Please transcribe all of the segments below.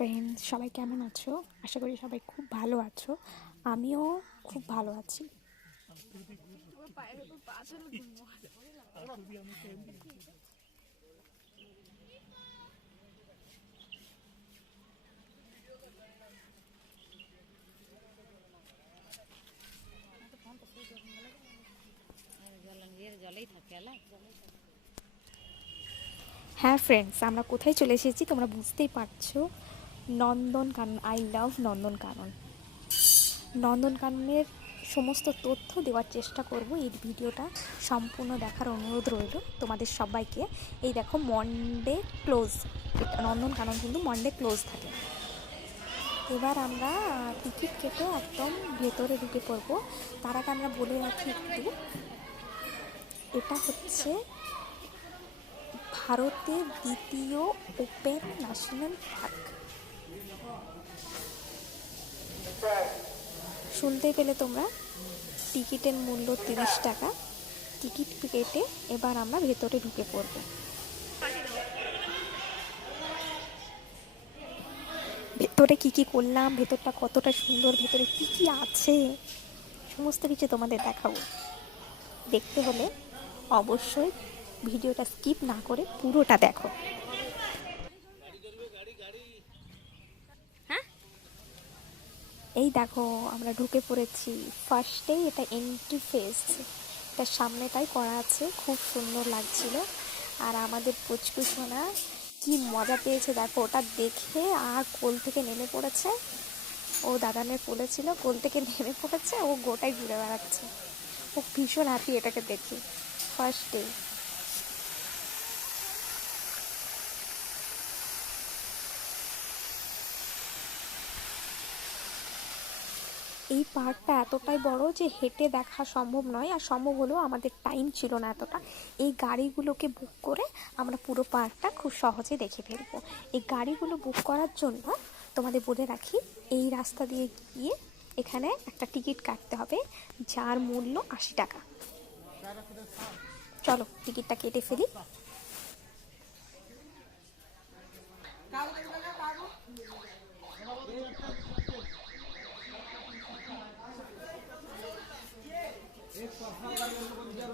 Friends, সবাই কেমন আছো? আশা করি সবাই খুব ভালো আছো। আমিও খুব ভালো আছি। হ্যাঁ ফ্রেন্ডস, আমরা কোথায় চলে এসেছি তোমরা বুঝতেই পারছো। নন্দনকানন। I love Nandankanan. নন্দনকাননের সমস্ত তথ্য দেওয়ার চেষ্টা করব। এই ভিডিওটা সম্পূর্ণ দেখার অনুরোধ রইল তোমাদের সবাইকে। এই দেখো, মনডে ক্লোজ। এটা নন্দনকানন কিন্তু মনডে ক্লোজ থাকে। এবার আমরা টিকিট কেটে একদম ভেতরে ঢুকে পড়বো। তার আগে আমরা বলে রাখি একটু, এটা হচ্ছে ভারতের দ্বিতীয় ওপেন ন্যাশনাল পার্ক। শুনতে পেলে তোমরা, টিকিটের মূল্য 30 টাকা। টিকিট কেটে এবার আমরা ভেতরে ঢুকে পড়ব। ভেতরে কি কি করলাম, ভেতরটা কতটা সুন্দর, ভেতরে কি কি আছে সমস্ত কিছু তোমাদের দেখাবো। দেখতে হলে অবশ্যই ভিডিওটা স্কিপ না করে পুরোটা দেখো। এই দেখো, আমরা ঢুকে পড়েছি। ফার্স্টেই এটা এন্ট্রি ফেস, এটার সামনেটাই করা আছে, খুব সুন্দর লাগছিল। আর আমাদের পুচকু সোনা কি মজা পেয়েছে দেখো, ওটা দেখে আর কোল থেকে নেমে পড়েছে। ও দাদানের কোলে ছিল, কোল থেকে নেমে পড়েছে, ও গোটাই ঘুরে বেড়াচ্ছে। ও ভীষণ হ্যাপি এটাকে দেখে। First day. এই পার্কটা এতটাই বড় যে হেঁটে দেখা সম্ভব নয়, আর সম্ভব হলেও আমাদের টাইম ছিল না এতটা। এই গাড়িগুলোকে বুক করে আমরা পুরো পার্কটা খুব সহজে দেখে ফেলবো। এই গাড়িগুলো বুক করার জন্য তোমাদের বলে রাখি, এই রাস্তা দিয়ে গিয়ে এখানে একটা টিকিট কাটতে হবে, যার মূল্য 80 টাকা। চলো টিকিটটা কেটে ফেলি।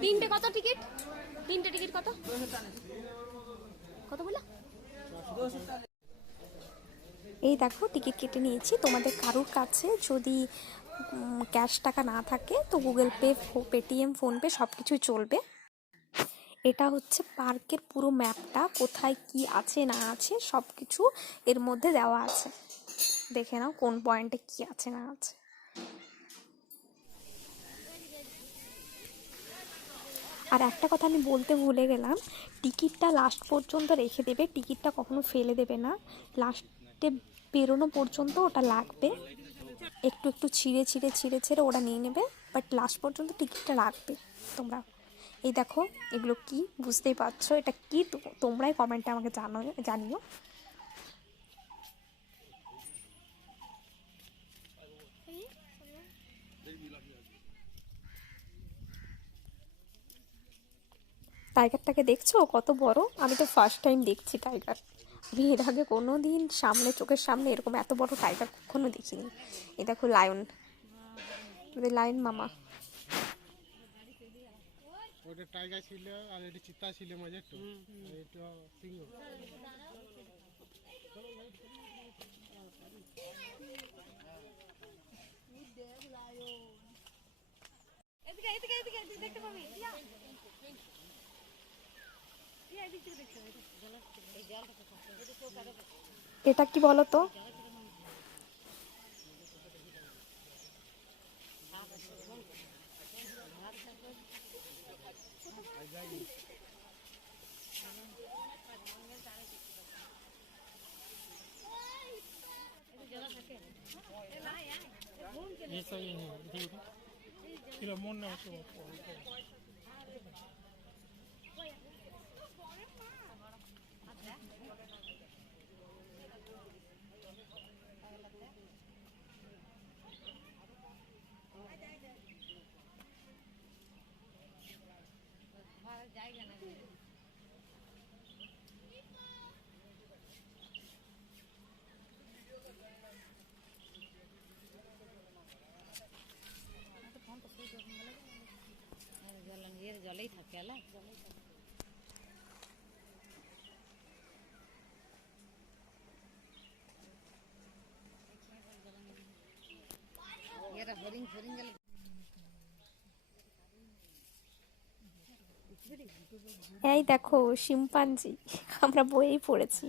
তিনটে কত টিকিট? তিনটে টিকিট কত কত বললো? এই দেখো, টিকিট কেটে নিয়েছি। তোমাদের কারোর কাছে যদি ক্যাশ টাকা না থাকে তো গুগল পে, পেটিএম, ফোনপে সব কিছুই চলবে। এটা হচ্ছে পার্কের পুরো ম্যাপটা, কোথায় কি আছে না আছে সব কিছু এর মধ্যে দেওয়া আছে। দেখে নাও কোন পয়েন্টে কি আছে না আছে। আর একটা কথা আমি বলতে ভুলে গেলাম, টিকিটটা লাস্ট পর্যন্ত রেখে দেবে, টিকিটটা কখনো ফেলে দেবে না। লাস্টে বেরোনো পর্যন্ত ওটা লাগবে। একটু একটু ছিঁড়ে ছিঁড়ে ছিঁড়ে ছিঁড়ে ওরা নিয়ে নেবে, বাট লাস্ট পর্যন্ত টিকিটটা রাখবে তোমরা। এই দেখো, এগুলো কি বুঝতেই পারছো, এটা কি তোমরাই কমেন্টে আমাকে জানিও। টাইগারটাকে দেখছো কত বড়? আমি তো ফার্স্ট টাইম দেখছি টাইগার। আমি এর আগে কোনো দিন সামনে, চোখের সামনে এরকম এত বড় টাইগার কখনো দেখিনি। এই দেখো লায়ন, লায়ন মামা। ওটা টাইগার ছিল আর এটা চিতা ছিল মাঝে, তো এটা সিংহ। এটা কি বলো তো? ऐसा ही है देखो, फिर मन ना हो। জলেই থাকে আলা জলেই থাকে এরা হরিণ ফরিং গেলে এই দেখো শিম্পাঞ্জি, আমরা বইয়েই পড়েছি।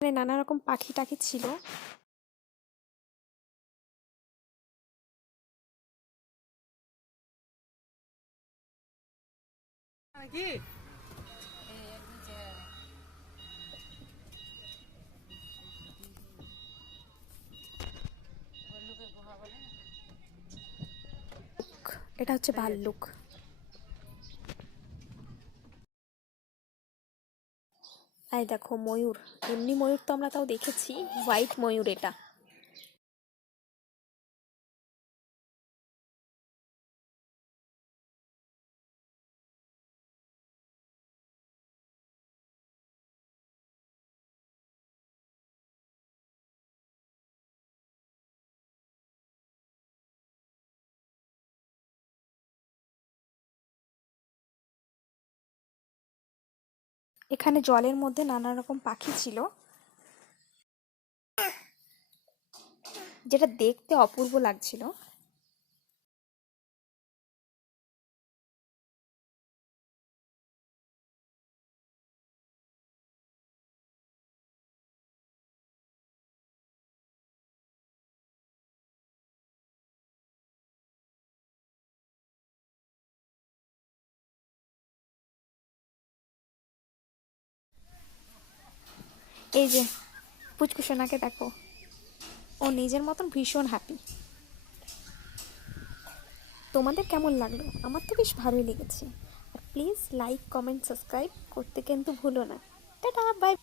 এখানে নানা রকম পাখি টাখি ছিল। কি এটা হচ্ছে ভাল্লুক। এই দেখো ময়ূর, এমনি ময়ূর তো আমরা তাও দেখেছি, হোয়াইট ময়ূর এটা। এখানে জলের মধ্যে নানা রকম পাখি ছিল, যেটা দেখতে অপূর্ব লাগছিল। এই যে পুচকু সোনাকে দেখো, ও নিজের মতন ভীষণ হ্যাপি। তোমাদের কেমন লাগলো? আমার তো বেশ ভালোই লেগেছে। আর প্লিজ লাইক কমেন্ট সাবস্ক্রাইব করতে কিন্তু ভুলো না। Tata, by.